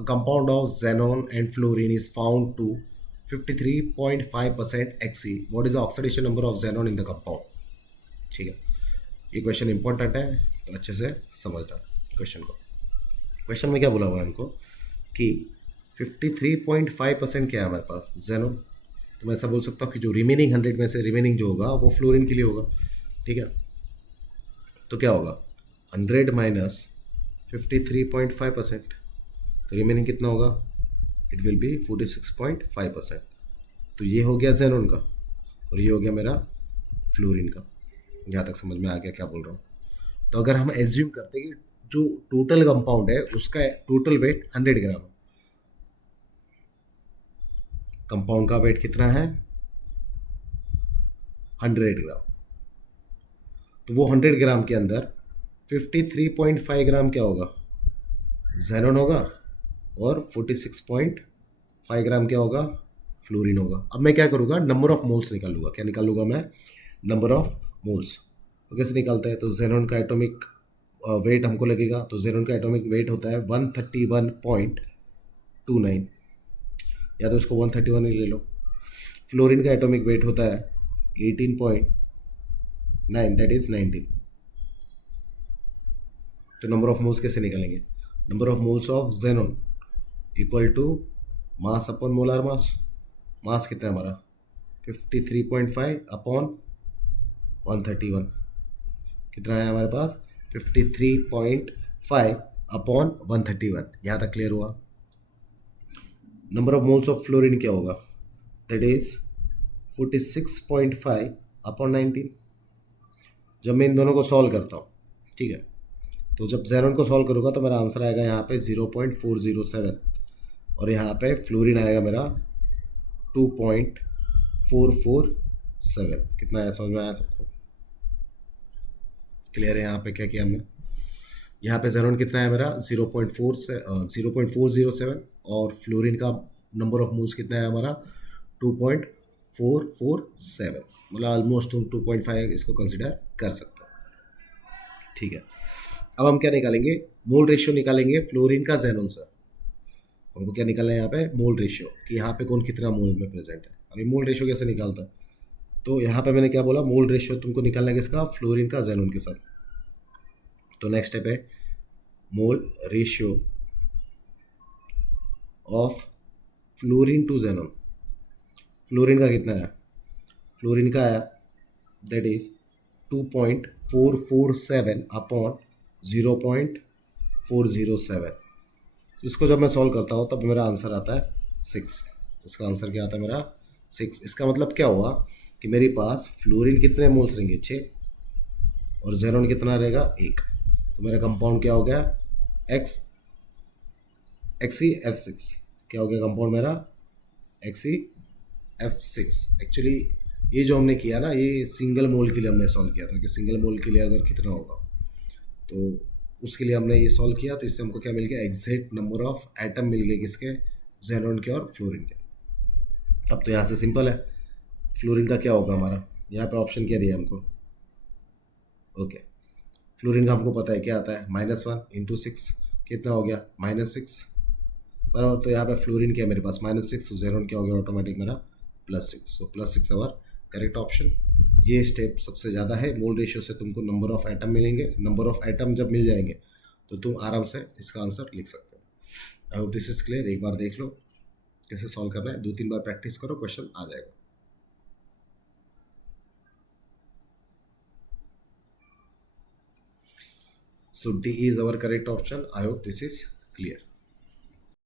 a compound of xenon and fluorine is found to 53.5% Xe. What is the oxidation number of xenon in the compound? ठीक है, ये question important है, तो अच्छे से समझना क्वेश्चन को। क्वेश्चन में क्या बोला हुआ है हमको कि 53.5% क्या है हमारे पास जेनोन। तो मैं ऐसा बोल सकता हूँ कि जो रिमेनिंग 100 में से रिमेनिंग जो होगा वो फ्लोरीन के लिए होगा। ठीक है, तो क्या होगा 100 माइनस 53.5%, तो रिमेनिंग कितना होगा, इट विल बी 46.5%। तो ये हो गया जेनोन का और ये हो गया मेरा फ्लोरीन का। यहाँ तक समझ में आ गया क्या बोल रहा हूँ। तो अगर हम एज्यूम करते हैं कि जो टोटल कंपाउंड है उसका टोटल वेट 100 ग्राम है, कंपाउंड का वेट कितना है 100 ग्राम, तो वो 100 ग्राम के अंदर 53.5 ग्राम क्या होगा, जेनोन होगा, और 46.5 ग्राम क्या होगा, फ्लोरीन होगा। अब मैं क्या करूँगा, नंबर ऑफ मोल्स निकालूंगा। क्या निकालूंगा मैं, नंबर ऑफ मोल्स। तो कैसे निकालता है, तो जेनोन का एटॉमिक वेट हमको लगेगा, तो जेनोन का एटॉमिक वेट होता है 131.29, या तो इसको 131 ही ले लो। फ्लोरीन का एटॉमिक वेट होता है 18.9, दैट इज 19। तो नंबर ऑफ मोल्स कैसे निकालेंगे, number of moles of xenon equal to mass upon molar mass. Mass कितना है हमारा 53.5 अपॉन 131, कितना है हमारे पास 53.5 अपॉन 131। यहाँ तक क्लियर हुआ। Number of moles of fluorine क्या होगा, दैट इज 46.5 अपॉन 19। जब मैं इन दोनों को सॉल्व करता हूँ, ठीक है, तो जब जेनोन को सॉल्व करूँगा तो मेरा आंसर आएगा यहाँ पे 0.407 और यहाँ पे फ्लोरीन आएगा मेरा 2.447। कितना है, समझ में आया सबको, क्लियर है। यहाँ पे क्या किया हमने, यहाँ पे जेनोन कितना है मेरा 0.407 और फ्लोरीन का नंबर ऑफ मोल्स कितना है हमारा 2.447, मतलब ऑलमोस्ट तुम 2.5 इसको कंसिडर कर सकते हो। ठीक है, अब हम क्या निकालेंगे, मोल रेशियो निकालेंगे फ्लोरीन का जेनोन से। हमको क्या निकालना है यहाँ पे, मोल रेशियो, कि यहाँ पे कौन कितना मोल में प्रेजेंट है। अभी मोल रेशियो कैसे निकालता है, तो यहाँ पे मैंने क्या बोला, मोल रेशियो तुमको निकालना है किसका, फ्लोरीन का जेनोन के साथ। तो नेक्स्ट स्टेप है mole ratio of fluorine to xenon. Fluorine का कितना है, फ्लोरीन का है दैट इज 2.447 अपॉन 0.407। इसको जब मैं सॉल्व करता हूँ तब मेरा आंसर आता है 6। इसका आंसर क्या आता है मेरा 6। इसका मतलब क्या हुआ कि मेरे पास फ्लोरीन कितने मोल्स रहेंगे 6 और जेनोन कितना रहेगा 1। तो मेरा कंपाउंड क्या हो गया XeF6। क्या हो गया कंपाउंड मेरा XeF6। एक्चुअली ये जो हमने किया ना, ये सिंगल मोल के लिए हमने सॉल्व किया था कि सिंगल मोल के लिए अगर कितना होगा, तो उसके लिए हमने ये सॉल्व किया। तो इससे हमको क्या मिल गया, एग्जैक्ट नंबर ऑफ एटम मिल गए किसके, जेनोन के और फ्लोरीन के। अब तो यहाँ से सिंपल है, फ्लोरीन का क्या होगा हमारा, यहाँ पे ऑप्शन क्या दिया हमको, ओके, फ्लोरीन का हमको पता है क्या आता है -1 इंटू 6, कितना हो गया -6 बराबर। तो यहाँ पे फ्लोरीन क्या है मेरे पास -6, तो जेनोन क्या हो गया ऑटोमेटिक मेरा +6। तो +6 आवर करेक्ट ऑप्शन। ये स्टेप सबसे ज़्यादा है, मोल रेशियो से तुमको नंबर ऑफ एटम मिलेंगे। नंबर ऑफ एटम जब मिल जाएंगे तो तुम आराम से इसका आंसर लिख सकते हो। I hope this is clear. एक बार देख लो कैसे सॉल्व करना है, 2-3 बार प्रैक्टिस करो, क्वेश्चन आ जाएगा। So D is our correct option. I hope this is clear.